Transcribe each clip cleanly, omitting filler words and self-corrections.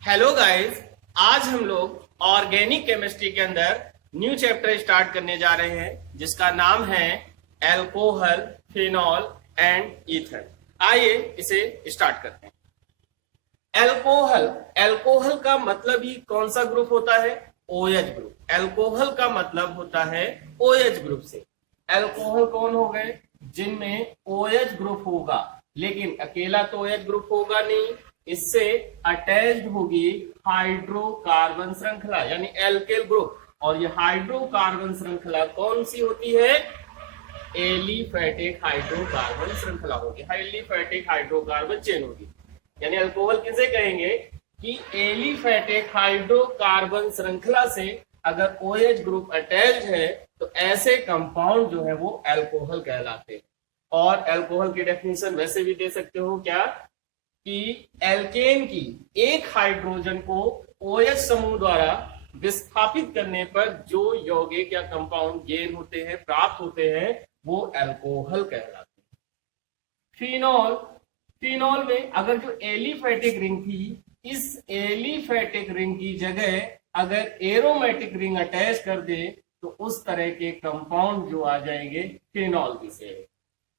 Hello guys. आज हम लोग ऑर्गेनिक केमिस्ट्री के अंदर न्यू चैप्टर स्टार्ट करने जा रहे हैं जिसका नाम है एल्कोहल, फिनॉल एंड ईथर। आइए इसे स्टार्ट करते हैं। एल्कोहल, एल्कोहल का मतलब ही कौन सा ग्रुप होता है? OH group. एल्कोहल का मतलब होता है OH ग्रुप से। एल्कोहल कौन हो गए? जिनमें OH ग्रुप होगा, लेकिन अकेला तो OH ग्रुप होगा नहीं, इससे अटैच्ड होगी हाइड्रोकार्बन श्रृंखला यानी एल्केल ग्रुप। और ये हाइड्रोकार्बन श्रृंखला कौन सी होती है? एलिफेटिक हाइड्रोकार्बन श्रृंखला होगी, एलिफेटिक हाइड्रोकार्बन चेन होगी। यानी अल्कोहल किसे कहेंगे कि एलिफेटिक हाइड्रोकार्बन श्रृंखला से अगर OH ग्रुप अटैच्ड है तो ऐसे कंपाउंड जो है वो अल्कोहल कहलाते हैं। और अल्कोहल की डेफिनेशन वैसे भी दे सकते हो क्या कि एल्केन की एक हाइड्रोजन को OH समूह द्वारा विस्थापित करने पर जो यौगिक या कंपाउंड गेन होते हैं, प्राप्त होते हैं, वो अल्कोहल कहलाते हैं। फिनॉल, फिनॉल में अगर जो एलिफेटिक रिंग थी, इस एलिफेटिक रिंग की जगह अगर एरोमेटिक रिंग अटैच कर दे तो उस तरह के कंपाउंड जो आ जाएंगे फिनॉल की से।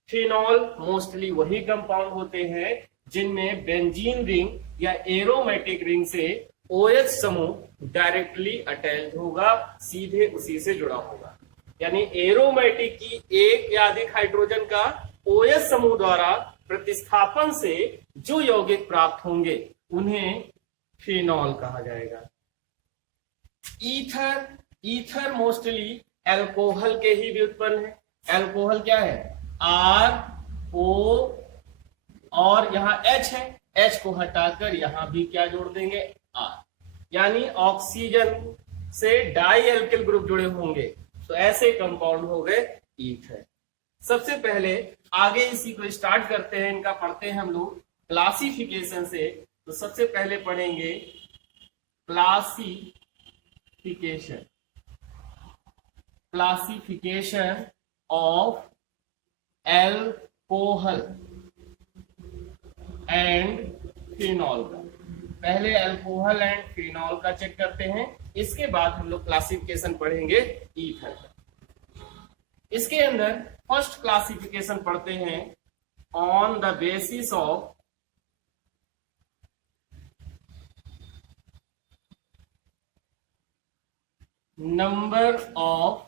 फिनॉल मोस्टली वही कंपाउंड होते हैं जिनमें बेंजीन रिंग या एरोमेटिक रिंग से OH समूह डायरेक्टली अटैच होगा, सीधे उसी से जुड़ा होगा। यानी एरोमेटिक की एक या अधिक हाइड्रोजन का OH समूह द्वारा प्रतिस्थापन से जो यौगिक प्राप्त होंगे उन्हें फिनॉल कहा जाएगा। ईथर, ईथर मोस्टली अल्कोहल के ही व्युत्पन्न है। अल्कोहल क्या है? RO और यहाँ H है, H को हटाकर यहां भी क्या जोड़ देंगे? R। यानी ऑक्सीजन से डाई एल्किल ग्रुप जुड़े होंगे, तो ऐसे कंपाउंड हो गए ईथर। सबसे पहले आगे इसी को स्टार्ट करते हैं, इनका पढ़ते हैं हम लोग क्लासिफिकेशन से। तो सबसे पहले पढ़ेंगे classification, classification of alcohol and phenol का। पहले अल्कोहल एंड फिनॉल का चेक करते हैं, इसके बाद हम लोग क्लासिफिकेशन पढ़ेंगे ईथर का। इसके अंदर फर्स्ट क्लासिफिकेशन पढ़ते हैं on the basis of number of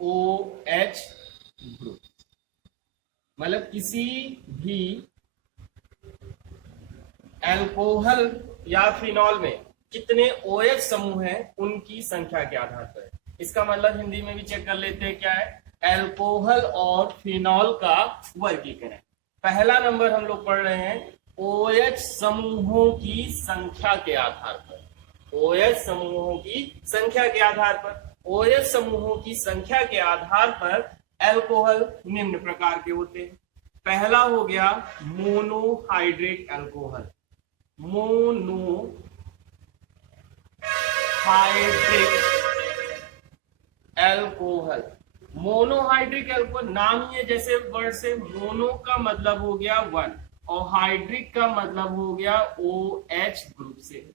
OH group. मतलब किसी भी अल्कोहल या फिनॉल में कितने OH समूह हैं उनकी संख्या के आधार पर। इसका मतलब हिंदी में भी चेक कर लेते हैं क्या है? अल्कोहल और फिनॉल का वर्गीकरण। पहला नंबर हम लोग पढ़ रहे हैं OH समूहों की संख्या के आधार पर। OH समूहों की संख्या के आधार पर, OH समूहों की संख्या के आधार पर अल्कोहल निम्न प्रकार के होते हैं। पहला हो गया monohydric alcohol. Monohydric alcohol, monohydric alcohol नाम ही है जैसे वर्ड से, मोनो का मतलब हो गया वन और हाइड्रिक का मतलब हो गया OH ग्रुप से,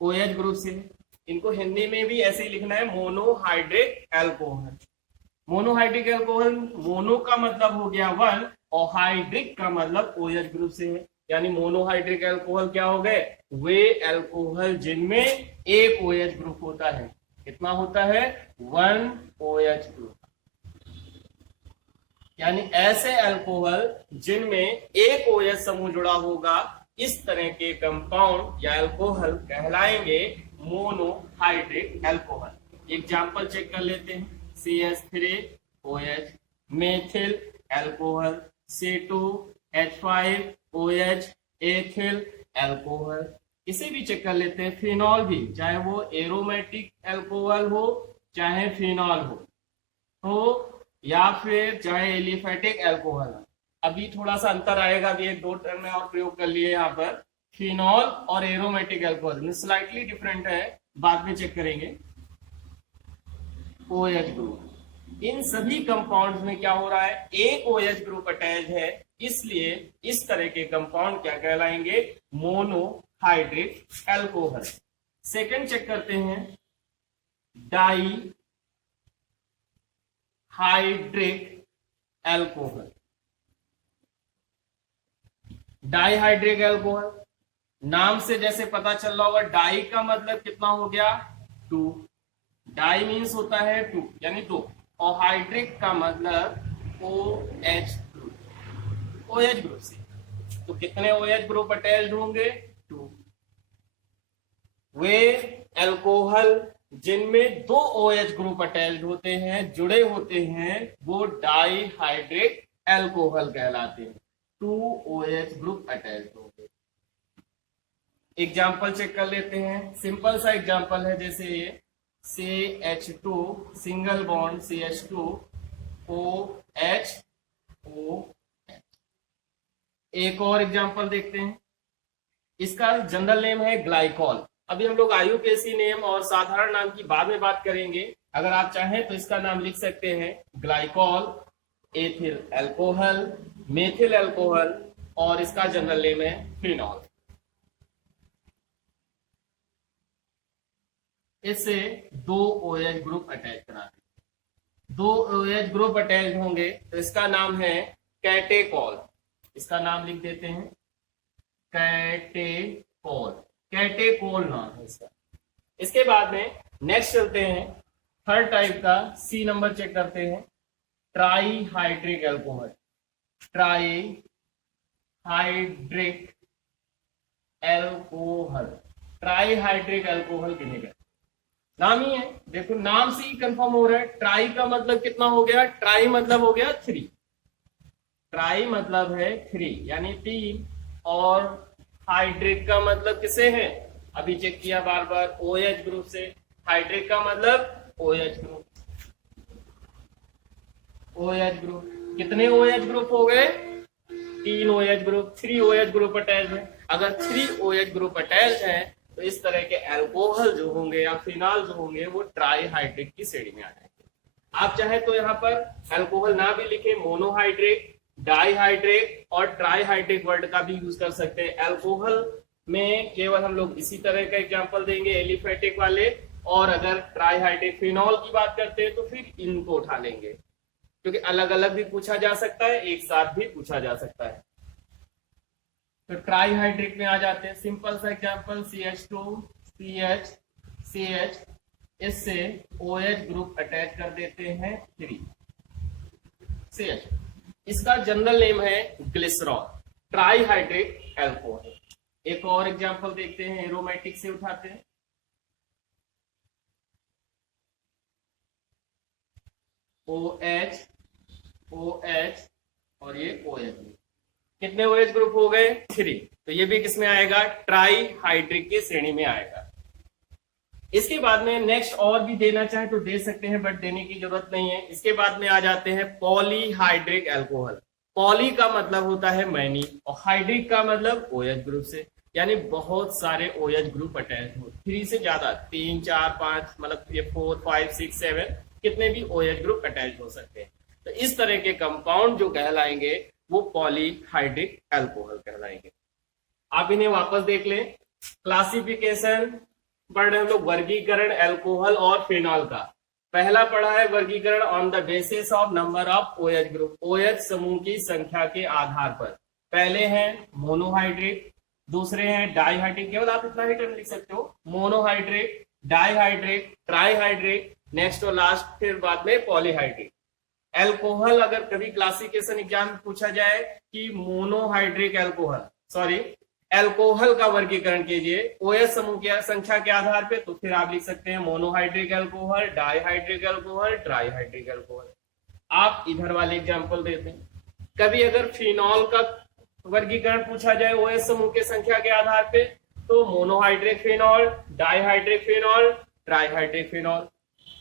OH ग्रुप से। इनको हिंदी में भी ऐसे ही लिखना है, monohydric alcohol. Monohydric alcohol, mono का मतलब हो गया वन और हाइड्रिक का मतलब OH ग्रुप से है। यानी मोनोहाइड्रिक अल्कोहल क्या हो गए? वे अल्कोहल जिनमें एक OH ग्रुप होता है। कितना होता है? 1 OH ग्रुप। यानी ऐसे अल्कोहल जिनमें एक OH समूह जुड़ा होगा, इस तरह के कंपाउंड या अल्कोहल कहलाएंगे मोनोहाइड्रिक अल्कोहल। एग्जांपल चेक कर लेते हैं, CH3OH, methyl alcohol, C2H5OH, ethyl alcohol. इसे भी चेक कर लेते हैं, फिनॉल भी, चाहे वो एरोमेटिक अल्कोहल हो चाहे फिनॉल हो या फिर चाहे एलिफेटिक अल्कोहल हो। अभी थोड़ा सा अंतर आएगा, अभी एक दो टर्म में और प्रयोग कर लिए यहाँ पर। फिनॉल और एरोमेटिक अल्कोहल में स्लाइटली डिफरेंट है, बाद में चेक करेंगे। OH ग्रुप, इन सभी कंपाउंड्स में क्या हो रहा है? एक OH ग्रुप अटैच है, इसलिए इस तरह के कंपाउंड क्या कहलाएंगे? Monohydric alcohol. Second check करते हैं dihydric alcohol. Dihydric alcohol, नाम से जैसे पता चल रहा होगा, डाई का मतलब कितना हो गया 2, डाई मीन्स होता है 2 यानी 2, और हाइड्रिक का मतलब OH ग्रुप, OH ग्रुप से। तो कितने OH ग्रुप अटैच्ड होंगे 2। वे एल्कोहल जिनमें 2 OH ग्रुप अटैच्ड होते हैं, जुड़े होते हैं, वो डाई हाइड्रिक एल्कोहल कहलाते हैं। 2 OH ग्रुप अटैच्ड होंगे। एग्जाम्पल चेक कर लेते हैं। सिंपल सा एग्जाम्पल है, जैसे ये CH2 single bond CH2 OH OH। एक और एग्जाम्पल देखते हैं, इसका जनरल नेम है ग्लाइकॉल। अभी हम लोग IUPAC नेम और साधारण नाम की बाद में बात करेंगे। अगर आप चाहें तो इसका नाम लिख सकते हैं glycol, ethyl alcohol, methyl alcohol, और इसका जनरल नेम है फिनॉल। इससे 2 OH ग्रुप अटैच कराते हैं। 2 OH ग्रुप अटैच होंगे तो इसका नाम है कैटेकॉल। इसका नाम लिख देते हैं कैटेकॉल, कैटेकॉल नाम है इसका। इसके बाद में नेक्स्ट चलते हैं, थर्ड टाइप का C नंबर चेक करते हैं, try hydric alcohol. Try hydric alcohol, try hydric alcohol किन्हें कहते हैं? नाम ही है, देखो नाम से ही कंफर्म हो रहा है। ट्राई का मतलब कितना हो गया, ट्राई मतलब हो गया 3, ट्राई मतलब है 3 यानी 3, और हाइड्रिक का मतलब किसे है, अभी चेक किया बार बार, OH ग्रुप से। हाइड्रिक का मतलब OH ग्रुप, OH ग्रुप। कितने OH ग्रुप हो गए 3 OH group, 3 OH group attach है। अगर 3 OH ग्रुप अटैच है तो इस तरह के एल्कोहल जो होंगे या फिनॉल जो होंगे वो ट्राई हाइड्रिक की श्रेणी में आ जाएंगे। आप चाहे तो यहाँ पर एल्कोहल ना भी लिखे, मोनोहाइड्रिक, डाईहाइड्रिक और ट्राईहाइड्रिक वर्ड का भी यूज कर सकते हैं। एल्कोहल में केवल हम लोग इसी तरह का एग्जांपल देंगे, एलिफेटिक वाले, और अगर ट्राईहाइड्रिक फिनॉल की बात करते हैं तो फिर इनको उठा लेंगे, क्योंकि अलग अलग भी पूछा जा सकता है, एक साथ भी पूछा जा सकता है। तो ट्राईहाइड्रिक में आ जाते हैं। सिंपल सा एग्जांपल CH2 CH CH, इससे OH ग्रुप अटैच कर देते हैं 3 CH। इसका जनरल नेम है ग्लिसरॉल, ट्राईहाइड्रिक एल्कोहल। एक और एग्जांपल देखते हैं, एरोमेटिक से उठाते हैं। OH OH और ये OH। कितने OH ग्रुप हो गए 3, तो ये भी किसमें आएगा, ट्राई हाइड्रिक की श्रेणी में आएगा। इसके बाद में नेक्स्ट और भी देना चाहे तो दे सकते हैं, बट देने की जरूरत नहीं है। इसके बाद में आ जाते हैं पॉलीहाइड्रिक एल्कोहल। पॉली का मतलब होता है मैनी, और हाइड्रिक का मतलब OH ग्रुप से, यानी बहुत सारे OH ग्रुप अटैच हो, 3 से ज्यादा, 3 4 5 मतलब ये 4 5 6 7 कितने भी OH ग्रुप अटैच हो सकते हैं। तो इस तरह के कंपाउंड जो कहलाएंगे वो पॉलीहाइड्रिक एल्कोहल कहलाएंगे। आप इन्हें वापस देख लें। क्लासिफिकेशन पढ़ रहे हम लोग, वर्गीकरण एल्कोहल और फिनॉल का। पहला पढ़ा है वर्गीकरण on the basis of number of OH group, OH समूह की संख्या के आधार पर। पहले हैं मोनोहाइड्रिक, दूसरे हैं डाईहाइड्रिक, केवल आप इतना ही टर्म लिख सकते हो, मोनोहाइड्रिक, डाईहाइड्रिक, ट्राईहाइड्रिक, नेक्स्ट और लास्ट फिर बाद में पॉलीहाइड्रिक। एल्कोहल अगर कभी क्लासिफिकेशन एग्जाम में पूछा जाए कि मोनोहाइड्रिक एल्कोहल, सॉरी एल्कोहल का वर्गीकरण कीजिए OH समूह की संख्या के आधार पे, तो फिर आप लिख सकते हैं monohydric alcohol, dihydric alcohol, trihydric alcohol. आप इधर वाले एग्जांपल देते हैं। कभी अगर फिनॉल का वर्गीकरण पूछा जाए OH समूह की संख्या के आधार पे, तो monohydric phenol, dihydric phenol, trihydric phenol.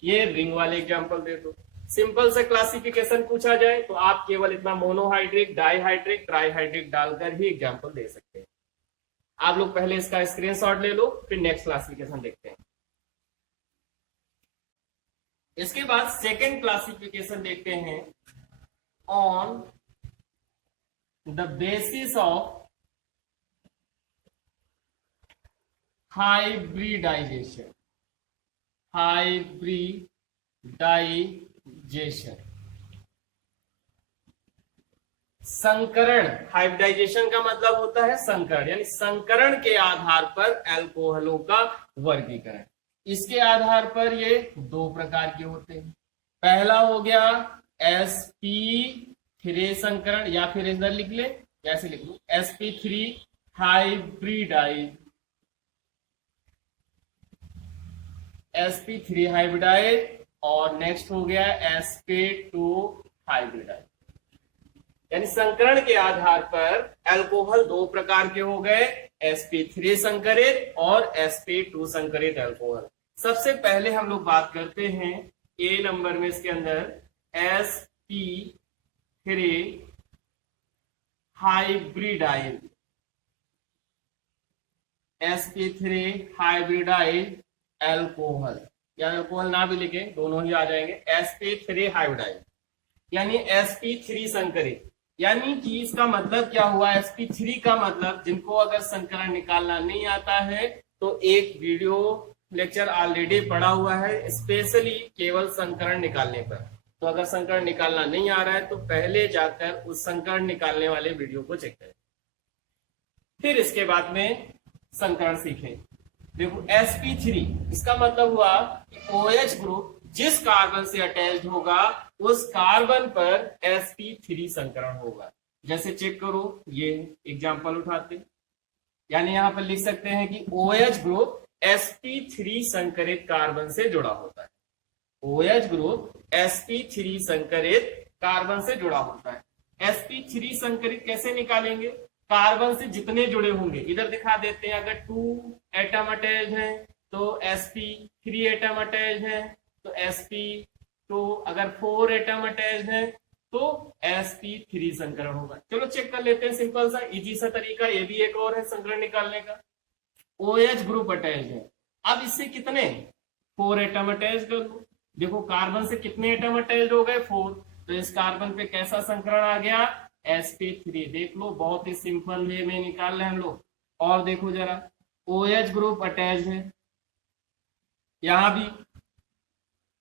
ये रिंग वाले एग्जांपल दे दो। सिंपल से क्लासिफिकेशन पूछा जाए तो आप केवल इतना मोनोहाइड्रिक, डाईहाइड्रिक, ट्राईहाइड्रिक डालकर ही एग्जांपल दे सकते हैं। आप लोग पहले इसका स्क्रीनशॉट ले लो, फिर नेक्स्ट क्लासिफिकेशन देखते हैं। इसके बाद सेकंड क्लासिफिकेशन देखते हैं, on the basis of hybridization, hybridization, संकरण। हाइब्रिडाइजेशन का मतलब होता है संकरण, यानी संकरण के आधार पर अल्कोहलों का वर्गीकरण। इसके आधार पर ये दो प्रकार के होते हैं। पहला हो गया sp3 संकरण, या फिर इधर लिख ले, कैसे लिख लू, sp3 हाइब्रिडाइज, sp3 हाइब्रिडाइज, और नेक्स्ट हो गया sp2 हाइब्रिडाइज। यानी संकरण के आधार पर अल्कोहल दो प्रकार के हो गए, sp3 संकरित और sp2 संकरित अल्कोहल। सबसे पहले हम लोग बात करते हैं ए नंबर में, इसके अंदर sp3 hybridize, sp3 hybridize alcohol, या अल्कोहल ना भी लिखे, दोनों ही आ जाएंगे, sp3 हाइब्रिडाइज यानी sp3 संकरित। यानी कि इसका मतलब क्या हुआ, sp3 का मतलब, जिनको अगर संकरण निकालना नहीं आता है तो एक वीडियो लेक्चर ऑलरेडी पड़ा हुआ है स्पेशली केवल संकरण निकालने पर। तो अगर संकरण निकालना नहीं आ रहा है तो पहले जाकर उस संकरण निकालने वाले वीडियो को चेक करें, फिर इसके बाद में संकरण सीखें। देखो sp3, इसका मतलब हुआ कि OH ग्रुप जिस कार्बन से अटैच्ड होगा उस कार्बन पर sp3 संकरण होगा। जैसे चेक करो, ये एग्जांपल उठाते, यानी यहां पर लिख सकते हैं कि OH ग्रुप sp3 संकरित कार्बन से जुड़ा होता है। OH ग्रुप sp3 संकरित कार्बन से जुड़ा होता है। sp3 संकरित कैसे निकालेंगे, कार्बन से जितने जुड़े होंगे, इधर दिखा देते हैं, अगर 2 एटम अटैच है तो sp3 एटम अटैच है तो sp2, अगर 4 एटम अटैच है तो sp3 संकरण होगा। चलो चेक कर लेते हैं, सिंपल सा इजी सा तरीका, ये भी एक और है संकरण निकालने का। OH ग्रुप अटैच है, अब इससे कितने 4 एटम अटैच कर लो। देखो कार्बन से कितने एटम अटैच हो गए 4, तो इस कार्बन पे कैसा संकरण आ गया sp3। देख लो, बहुत ही सिंपल वे में निकाल रहे हैं हम लोग। और देखो जरा, OH ग्रुप अटैच है, यहां भी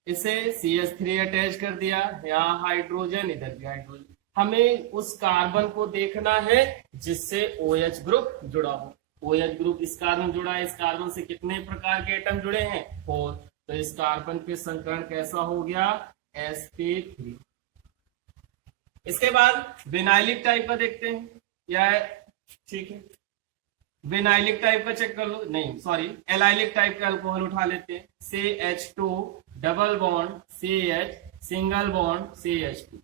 इसे CH3 अटैच कर दिया, यहाँ हाइड्रोजन, इधर भी हाइड्रोजन। हमें उस कार्बन को देखना है जिससे OH ग्रुप जुड़ा हो। OH ग्रुप इस कार्बन जुड़ा है, इस कार्बन से कितने प्रकार के एटम जुड़े हैं 4, तो इस कार्बन पे संकरण कैसा हो गया sp3। इसके बाद विनाइलिक टाइप का देखते हैं, या ठीक है विनाइलिक टाइप का चेक कर लो, नहीं सॉरी एलाइलिक टाइप का अल्कोहल उठा लेते हैं। CH2 double bond CH single bond CH2,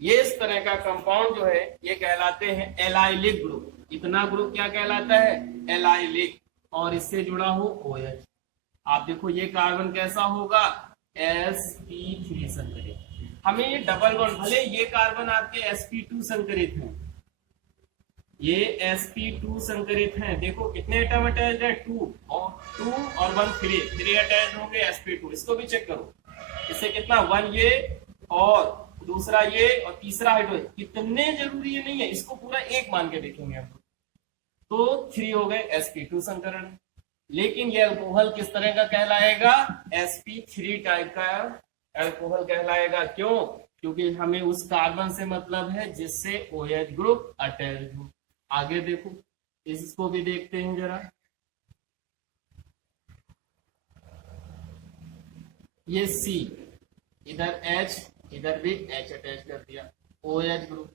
ये इस तरह का कंपाउंड जो है ये कहलाते हैं एलाइलिक ग्रुप। इतना ग्रुप क्या कहलाता है एलाइलिक, और इससे जुड़ा हो OH। आप देखो ये कार्बन कैसा होगा sp3 संकरित। हमें ये डबल बॉन्ड, भले ये कार्बन आपके sp2 संकरित है, ये sp2 संकरित हैं, देखो कितने एटम अटैच है 2 और 1 3 अटैच होंगे sp2। इसको भी चेक करो, इससे कितना 1 ये और दूसरा ये और तीसरा हाइड्रोजन, कितने जरूरी है नहीं है, इसको पूरा एक मान के देखेंगे हम तो 3 हो गए sp2 संकरण। लेकिन ये अल्कोहल किस तरह का कहलाएगा sp3 टाइप का अल्कोहल कहलाएगा। क्यों, क्योंकि हमें उस कार्बन से मतलब है जिससे OH ग्रुप अटैच हो। आगे देखो, इसको भी देखते हैं जरा, ये C, इधर H, इधर भी H अटैच कर दिया, OH ग्रुप।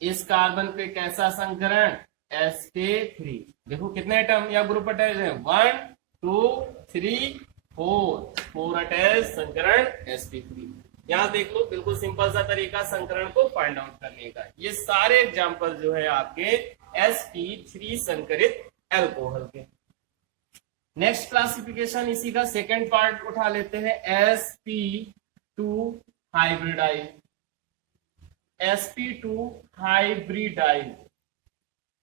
इस कार्बन पे कैसा संकरण sp3। देखो कितने एटम या ग्रुप अटैच है 1 2 3 4 अटैच संकरण sp3। यहां देख लो, बिल्कुल सिंपल सा तरीका संकरण को फाइंड आउट करने का। ये सारे एग्जांपल जो है आपके sp3 संकरित अल्कोहल के। नेक्स्ट क्लासिफिकेशन इसी का सेकंड पार्ट उठा लेते हैं, sp2 हाइब्रिडाइज। sp2 हाइब्रिडाइज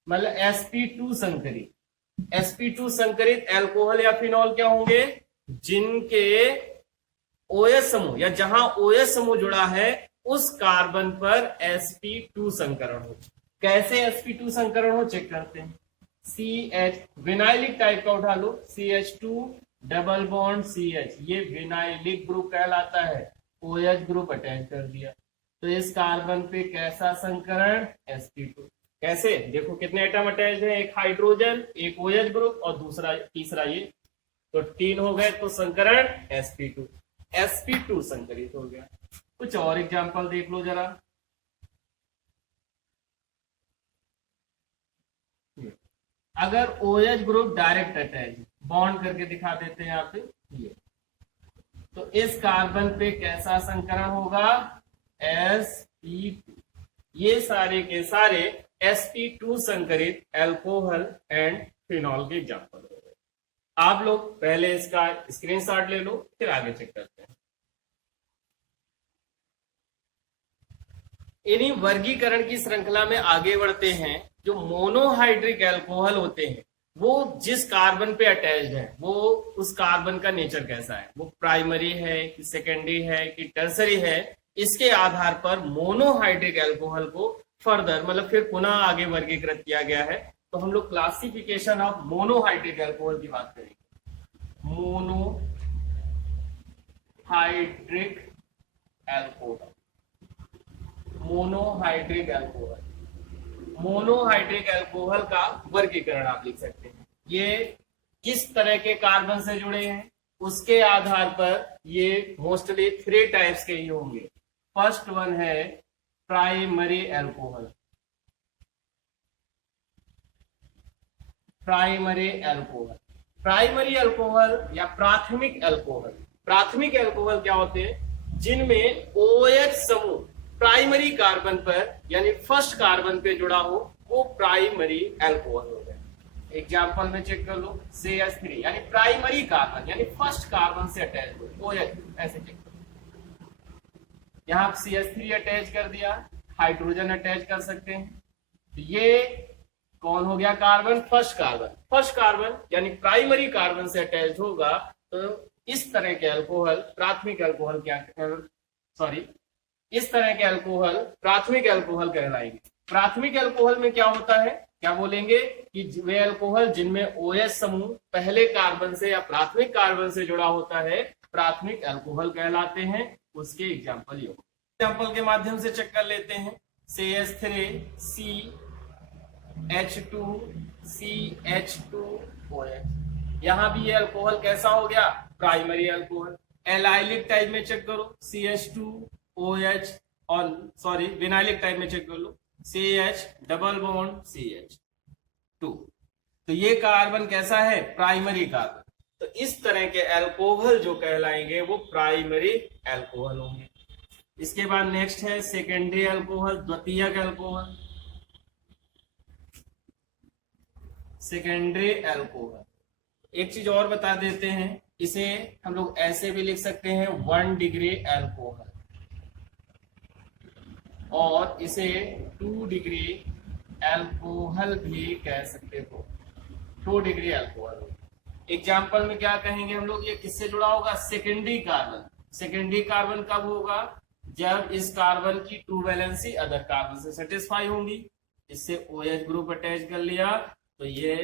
मतलब sp2 संकरित। sp2 संकरित अल्कोहल या फिनॉल क्या होंगे, जिनके OH समूह या जहां OH समूह जुड़ा है उस कार्बन पर sp2 संकरण हो। कैसे sp2 संकरण हो चेक करते हैं। CH, विनाइलिक टाइप का उठा लो, CH2 डबल बॉन्ड CH, ये विनाइलिक ग्रुप कहलाता है। OH ग्रुप अटैच कर दिया, तो इस कार्बन पे कैसा संकरण, sp2। कैसे, देखो कितने एटम अटैच है, एक हाइड्रोजन, एक OH ग्रुप और दूसरा तीसरा ये, तो 3 हो गए, तो संकरण sp2, sp2 संकरित हो गया। कुछ और एग्जांपल देख लो जरा। अगर OH group direct attach, bond करके दिखा देते हैं आप ये, तो इस कार्बन पे कैसा संकरण होगा, sp2। ये सारे के सारे sp2 संकरित अल्कोहल एंड फिनॉल के एग्जांपल हो गए। आप लोग पहले इसका स्क्रीनशॉट ले लो, फिर आगे चेक करते हैं। इन्हीं वर्गीकरण की श्रृंखला में आगे बढ़ते हैं। जो मोनोहाइड्रिक अल्कोहल होते हैं, वो जिस कार्बन पे अटैच्ड है, वो उस कार्बन का नेचर कैसा है, वो प्राइमरी है कि सेकेंडरी है कि टर्सरी है, इसके आधार पर मोनोहाइड्रिक अल्कोहल को फर्दर मतलब फिर पुनः आगे वर्गीकृत किया गया है। तो हम लोग क्लासिफिकेशन ऑफ मोनोहाइड्रिक अल्कोहल की बात करेंगे। Monohydric alcohol, monohydric alcohol, monohydric alcohol का वर्गीकरण आप लिख सकते हैं। ये किस तरह के कार्बन से जुड़े हैं, उसके आधार पर ये मोस्टली 3 टाइप्स के ही होंगे। फर्स्ट वन है primary alcohol, primary alcohol, primary alcohol या प्राथमिक अल्कोहल। प्राथमिक अल्कोहल क्या होते हैं, जिनमें OH समूह प्राइमरी कार्बन पर यानी फर्स्ट कार्बन पे जुड़ा हो, वो प्राइमरी अल्कोहल हो गया। एग्जांपल में चेक कर लो, CH3 यानी प्राइमरी कार्बन यानी फर्स्ट कार्बन से अटैच हो, OH, ऐसे चेक करो। यहां CH3 अटैच कर दिया, हाइड्रोजन अटैच कर सकते हैं, तो ये कौन हो गया carbon, first carbon. First carbon यानी प्राइमरी कार्बन से अटैच होगा, तो इस तरह के अल्कोहल प्राथमिक अल्कोहल क्या, सॉरी, इस तरह के अल्कोहल प्राथमिक अल्कोहल कहलाएंगे। प्राथमिक अल्कोहल में क्या होता है, क्या बोलेंगे कि वे अल्कोहल जिनमें OH समूह पहले कार्बन से या प्राथमिक कार्बन से जुड़ा होता है, प्राथमिक अल्कोहल कहलाते हैं। उसके एग्जाम्पल ये एग्जाम्पल के माध्यम से चेक कर लेते हैं। CH3 CH2 CH2OH, यहां भी ये अल्कोहल कैसा हो गया, प्राइमरी अल्कोहल। एलाइलिक टाइप में चेक करो, CH2OH, और सॉरी विनाइलिक टाइप में चेक कर लो, CH डबल बॉन्ड CH2, तो ये कार्बन कैसा है, प्राइमरी कार्बन। तो इस तरह के अल्कोहल जो कहलाएंगे वो प्राइमरी अल्कोहल होंगे। इसके बाद नेक्स्ट है सेकेंडरी अल्कोहल, द्वितीयक अल्कोहल। सेकेंडरी अल्कोहल, एक चीज और बता देते हैं, इसे हम लोग ऐसे भी लिख सकते हैं 1 डिग्री अल्कोहल, और इसे 2 डिग्री अल्कोहल भी कह सकते हो, 2 डिग्री अल्कोहल। एग्जाम्पल में क्या कहेंगे हम लोग, ये किससे जुड़ा होगा, सेकेंडरी कार्बन। सेकेंडरी कार्बन कब होगा, जब इस कार्बन की 2 वैलेंसी अदर कार्बन से सेटिस्फाई होंगी। इससे OH ग्रुप अटैच कर लिया, तो ये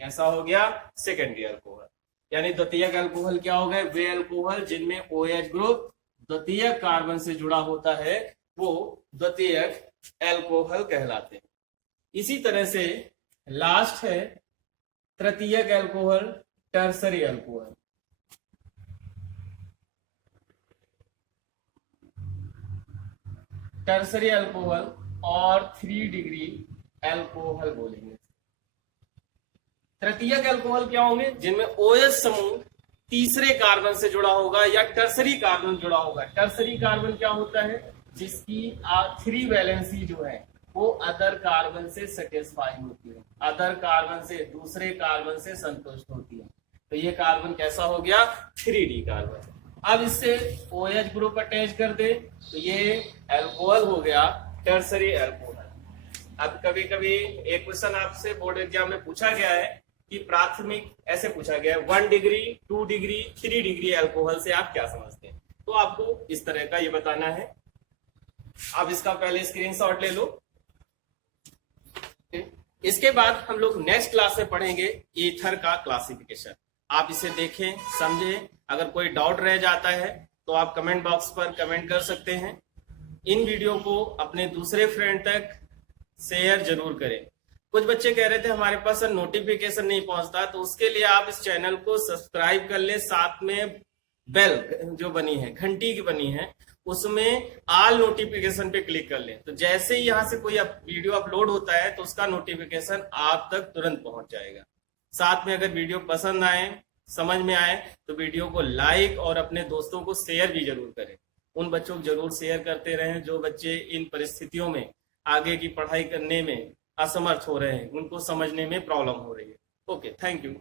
कैसा हो गया, सेकेंडरी अल्कोहल। यानी द्वितीयक अल्कोहल क्या हो गए, वे अल्कोहल जिनमें OH ग्रुप द्वितीय कार्बन से जुड़ा होता है, वो द्वितीयक अल्कोहल कहलाते हैं। इसी तरह से लास्ट है तृतीयक alcohol, tertiary alcohol. Tertiary alcohol और 3 डिग्री अल्कोहल बोलेंगे। तृतीयक अल्कोहल क्या होंगे, जिनमें OH समूह तीसरे कार्बन से जुड़ा होगा या टर्सरी कार्बन जुड़ा होगा। टर्सरी कार्बन क्या होता है, जिसकी 3 वैलेंसी जो है वो अदर कार्बन से सेटिस्फाई होती है, अदर कार्बन से, दूसरे कार्बन से संतुष्ट होती है। तो ये कार्बन कैसा हो गया, 3D कार्बन। अब इससे OH ग्रुप अटैच कर दे, तो ये अल्कोहल हो गया टर्सरी अल्कोहल। अब कभी कभी एक क्वेश्चन आपसे बोर्ड एग्जाम में पूछा गया है कि प्राथमिक, ऐसे पूछा गया है 1 डिग्री 2 डिग्री 3 डिग्री अल्कोहल से आप क्या समझते हैं, तो आपको इस तरह का ये बताना है। आप इसका पहले स्क्रीनशॉट ले लो, इसके बाद हम लोग नेक्स्ट क्लास में पढ़ेंगे ईथर का क्लासिफिकेशन। आप इसे देखें, समझें। अगर कोई डाउट रह जाता है तो आप कमेंट बॉक्स पर कमेंट कर सकते हैं। इन वीडियो को अपने दूसरे फ्रेंड तक शेयर जरूर करें। कुछ बच्चे कह रहे थे हमारे पास नोटिफिकेशन नहीं पहुंचता, तो उसके लिए आप इस चैनल को सब्सक्राइब कर ले, साथ में बेल जो बनी है, घंटी की बनी है, उसमें ऑल नोटिफिकेशन पे क्लिक कर लें। तो जैसे ही यहाँ से कोई वीडियो अपलोड होता है तो उसका नोटिफिकेशन आप तक तुरंत पहुंच जाएगा। साथ में अगर वीडियो पसंद आए, समझ में आए, तो वीडियो को लाइक और अपने दोस्तों को शेयर भी जरूर करें। उन बच्चों को जरूर शेयर करते रहें जो बच्चे इन परिस्थितियों में आगे की पढ़ाई करने में असमर्थ हो रहे हैं, उनको समझने में प्रॉब्लम हो रही है। Okay, thank you.